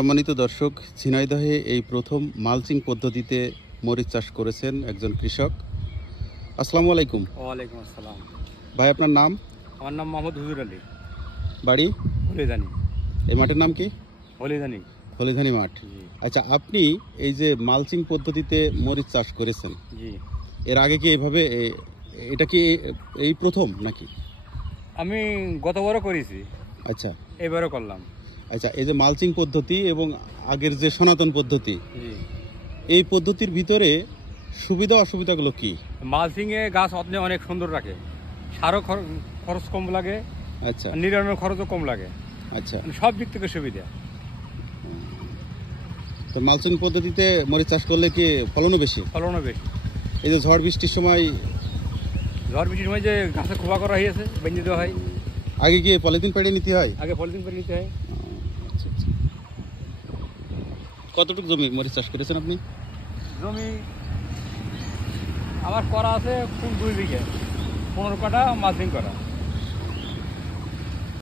সম্মানিত দর্শক, ঝিনাইদহে এই প্রথম মালচিং পদ্ধতিতে মরিচ চাষ করেছেন একজন কৃষক। আসসালামু আলাইকুম। ওয়ালাইকুম আসসালাম। ভাই, আপনার নাম? আমার নাম মোহাম্মদ হুজুর আলী। বাড়ি? হলিদানি। এই মাঠের নাম কি? হলিদানি। হলিদানি মাঠ। আচ্ছা, আপনি এই যে মালচিং পদ্ধতিতে মরিচ চাষ করেছেন, জি, এর আগে কি এইভাবে এটা কি এই প্রথম নাকি? আমি গতবারও করেছি। আচ্ছা, এবারও করলাম। আচ্ছা, এই যে মালচিং পদ্ধতি এবং আগের যে সনাতন পদ্ধতি, জি, এই পদ্ধতির ভিতরে সুবিধা অসুবিধাগুলো কি? মালচিংয়ে গাছ অনেক সুন্দর রাখে, সারও খরচ কম লাগে, আচ্ছা, নিরানোর খরচও কম লাগে। আচ্ছা, সব দিক থেকে সুবিধা। তো মালচিং পদ্ধতিতে মরিচ চাষ করলে কি ফলনও বেশি? ফলনও বেশি। এই যে ঝড় বৃষ্টির সময় যে গাছে খোপা করা হয়েছে, বেঁধে দেওয়া হয়। আগে গিয়ে পলিথিন পেড়ে নিতে হয়? আগে পলিথিন করে নিতে হয়। আচ্ছা, আচ্ছা। কতটুকু জমি মরিচ চাষ করেছেন আপনি? জমি আমার করা আছে ফুল 2 বিঘা, 15 কাঠা মালচিং করা।